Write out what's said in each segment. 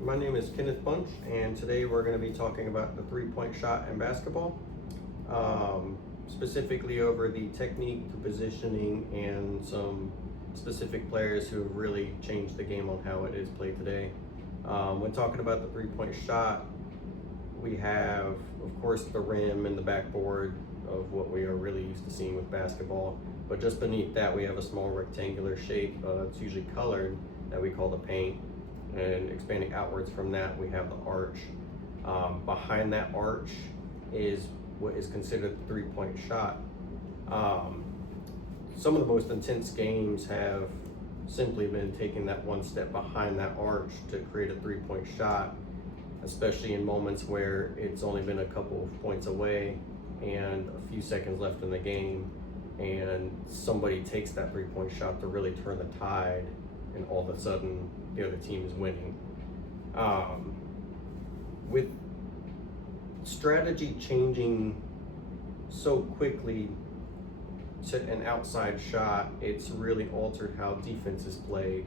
My name is Kenneth Bunch, and today we're going to be talking about the three-point shot in basketball, specifically over the technique, the positioning, and some specific players who have really changed the game on how it is played today. When talking about the three-point shot, we have, of course, the rim and the backboard of what we are really used to seeing with basketball. But just beneath that, we have a small rectangular shape. It's usually colored, that we call the paint. And expanding outwards from that, we have the arch. Behind that arch is what is considered the three-point shot. Some of the most intense games have simply been taking that one step behind that arch to create a three-point shot, especially in moments where it's only been a couple of points away and a few seconds left in the game, and somebody takes that three-point shot to really turn the tide, and all of a sudden the other team is winning. With strategy changing so quickly to an outside shot, it's really altered how defense is played,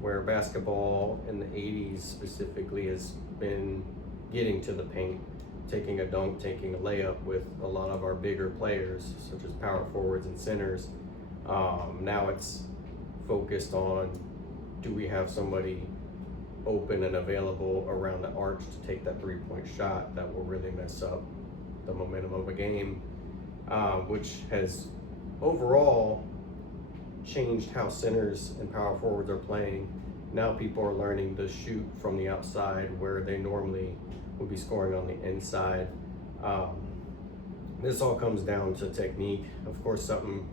where basketball in the 80s specifically has been getting to the paint, taking a dunk, taking a layup with a lot of our bigger players, such as power forwards and centers. Now it's focused on, do we have somebody open and available around the arch to take that three-point shot that will really mess up the momentum of a game, which has overall changed how centers and power forwards are playing. Now people are learning to shoot from the outside where they normally would be scoring on the inside. This all comes down to technique. Of course, something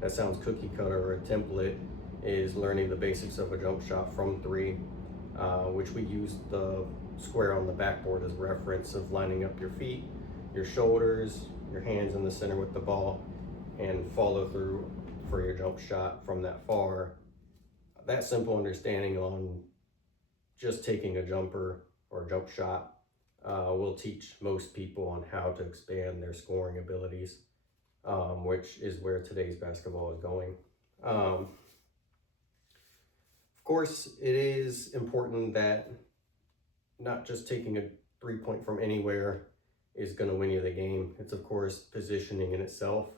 that sounds cookie cutter or a template is learning the basics of a jump shot from three, which we use the square on the backboard as reference of lining up your feet, your shoulders, your hands in the center with the ball, and follow through for your jump shot from that far. That simple understanding on just taking a jumper or jump shot will teach most people on how to expand their scoring abilities, which is where today's basketball is going. Of course, it is important that not just taking a 3-point from anywhere is going to win you the game. It's, of course, positioning in itself.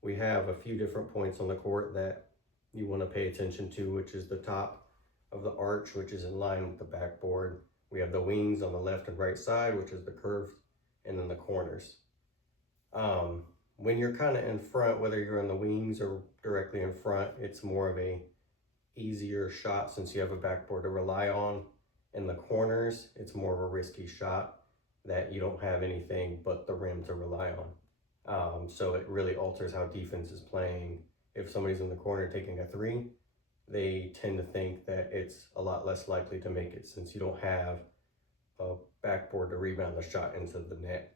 We have a few different points on the court that you want to pay attention to, which is the top of the arch, which is in line with the backboard. We have the wings on the left and right side, which is the curve, and then the corners. When you're kind of in front, whether you're in the wings or directly in front, it's more of a easier shot since you have a backboard to rely on. In the corners, it's more of a risky shot that you don't have anything but the rim to rely on. So it really alters how defense is playing. If somebody's in the corner taking a three, they tend to think that it's a lot less likely to make it since you don't have a backboard to rebound the shot into the net.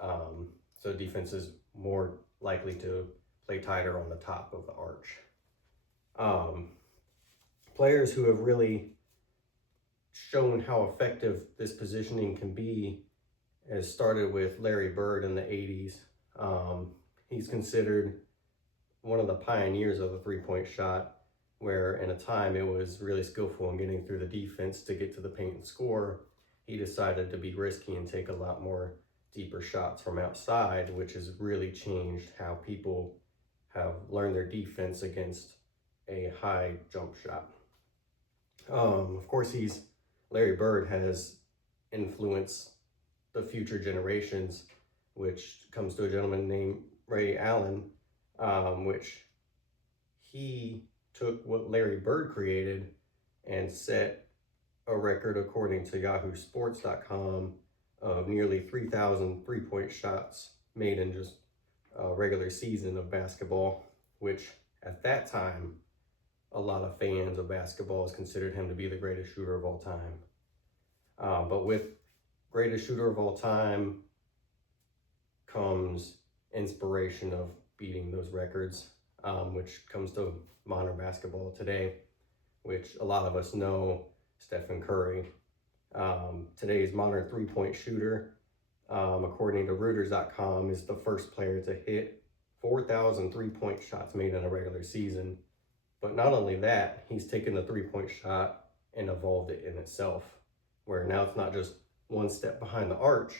So defense is more likely to play tighter on the top of the arch. Players who have really shown how effective this positioning can be has started with Larry Bird in the 80s. He's considered one of the pioneers of the three-point shot, where in a time it was really skillful in getting through the defense to get to the paint and score. He decided to be risky and take a lot more deeper shots from outside, which has really changed how people have learned their defense against a high jump shot. Of course, Larry Bird has influenced the future generations, which comes to a gentleman named Ray Allen, which he took what Larry Bird created and set a record, according to yahoosports.com, of nearly 3,000 three-point shots made in just a regular season of basketball, which at that time, a lot of fans of basketball has considered him to be the greatest shooter of all time. But with greatest shooter of all time comes inspiration of beating those records, which comes to modern basketball today, which a lot of us know Stephen Curry. Today's modern three-point shooter, according to Reuters.com, is the first player to hit 4,000 three-point shots made in a regular season. But not only that, he's taken the three-point shot and evolved it in itself. where now it's not just one step behind the arch,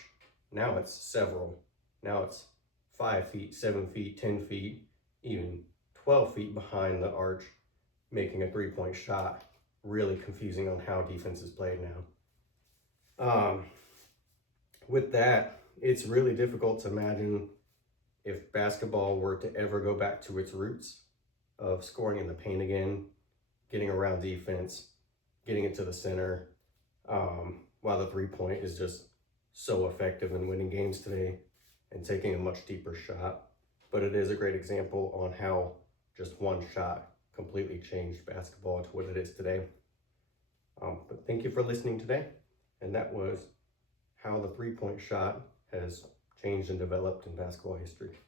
now it's several. Now it's 5 feet, 7 feet, 10 feet, even 12 feet behind the arch, making a three-point shot really confusing on how defense is played now. With that, it's really difficult to imagine if basketball were to ever go back to its roots of scoring in the paint again, getting around defense, getting it to the center, while the three-point is just so effective in winning games today and taking a much deeper shot. But it is a great example on how just one shot completely changed basketball to what it is today. But thank you for listening today. And that was how the three-point shot has changed and developed in basketball history.